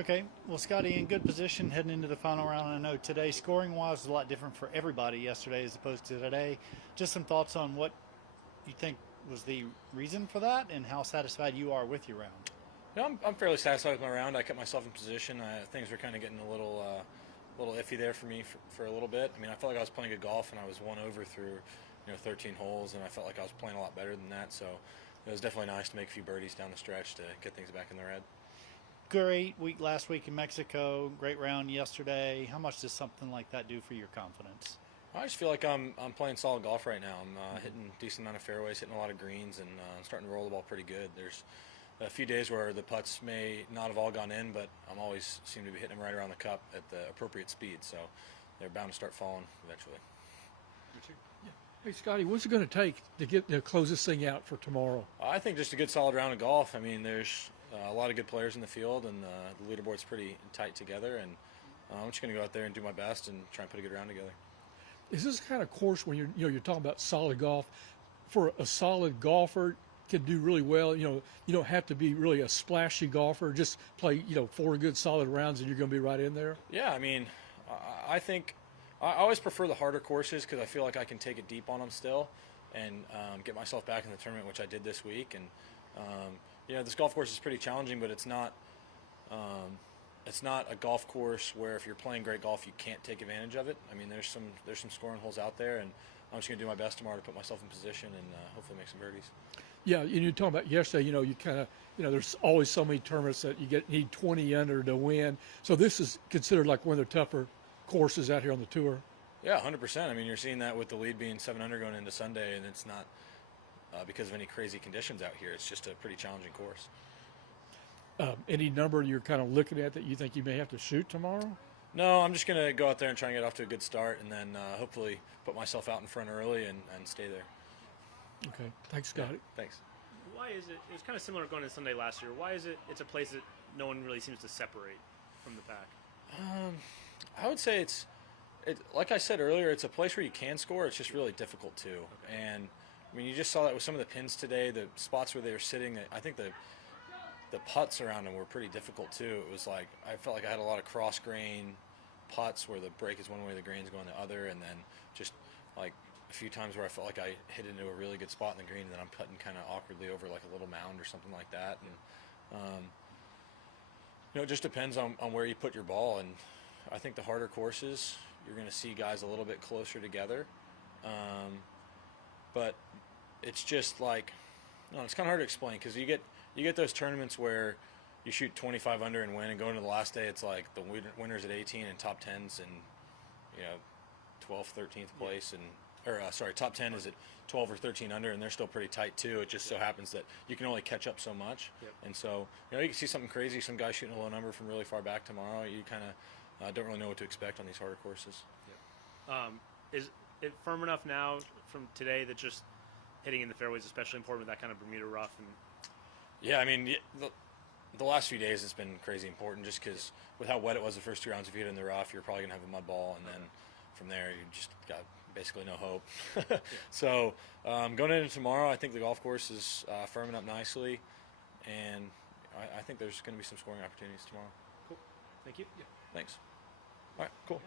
Okay, well, Scotty, in good position heading into the final round. I know today, scoring-wise, was a lot different for everybody yesterday as opposed to today. Just some thoughts on what you think was the reason for that and how satisfied you are with your round. I'm fairly satisfied with my round. I kept myself in position. Things were kind of getting a little iffy there for me for a little bit. I mean, I felt like I was playing good golf, and I was one over through 13 holes, and I felt like I was playing a lot better than that. So it was definitely nice to make a few birdies down the stretch to get things back in the red. Great week last week in Mexico. Great round yesterday. How much does something like that do for your confidence? I just feel like I'm playing solid golf right now. I'm hitting a decent amount of fairways, hitting a lot of greens, and starting to roll the ball pretty good. There's a few days where the putts may not have all gone in, but I'm always seem to be hitting them right around the cup at the appropriate speed. So they're bound to start falling eventually. Yeah. Hey, Scotty, what's it going to take to close this thing out for tomorrow? I think just a good solid round of golf. I mean, there's a lot of good players in the field, and the leaderboard's pretty tight together. And I'm just going to go out there and do my best and try and put a good round together. Is this the kind of course when you're talking about solid golf, for a solid golfer can do really well? You don't have to be really a splashy golfer. Just play 4 good solid rounds and you're going to be right in there. Yeah, I mean, I think I always prefer the harder courses because I feel like I can take it deep on them still and get myself back in the tournament, which I did this week. And this golf course is pretty challenging, but it's not a golf course where if you're playing great golf you can't take advantage of it. I mean, there's some scoring holes out there, and I'm just going to do my best tomorrow to put myself in position and hopefully make some birdies. Yeah, and you're talking about yesterday, you kind of, there's always so many tournaments that you need 20 under to win. So this is considered like one of the tougher courses out here on the tour. Yeah, 100%. I mean, you're seeing that with the lead being 7 under going into Sunday, and it's not because of any crazy conditions out here. It's just a pretty challenging course. Any number you're kind of looking at that you think you may have to shoot tomorrow? No, I'm just going to go out there and try and get off to a good start, and then hopefully put myself out in front early and stay there. Okay. Thanks, Scotty. Yeah, thanks. Why is it? It was kind of similar going to Sunday last year. Why is it? It's a place that no one really seems to separate from the pack. I would say it's like I said earlier. It's a place where you can score. It's just really difficult too. Okay. And I mean, you just saw that with some of the pins today. The spots where they were sitting. I think the putts around them were pretty difficult too. It was like I felt like I had a lot of cross grain putts where the break is one way, the grain's going the other, and then just like a few times where I felt like I hit into a really good spot in the green, and then I'm putting kind of awkwardly over like a little mound or something like that. And it just depends on where you put your ball. And I think the harder courses, you're going to see guys a little bit closer together. But it's just like, it's kind of hard to explain because you get those tournaments where you shoot 25 under and win, and going to the last day, it's like the winners at 18 and top 10s and 12th, 13th place, top 10 is at 12 or 13 under, and they're still pretty tight too. It just so happens that you can only catch up so much. Yep. And so you can see something crazy, some guy shooting a low number from really far back tomorrow. You kind of don't really know what to expect on these harder courses. Yep. Is it firm enough now from today that just hitting in the fairway is especially important with that kind of Bermuda rough? And yeah, I mean, the last few days it's been crazy important just because with how wet it was the first 2 rounds, if you hit in the rough, you're probably going to have a mud ball, and then from there you just got basically no hope. So going into tomorrow, I think the golf course is firming up nicely, and I think there's going to be some scoring opportunities tomorrow. Cool. Thank you. Thanks. All right, cool.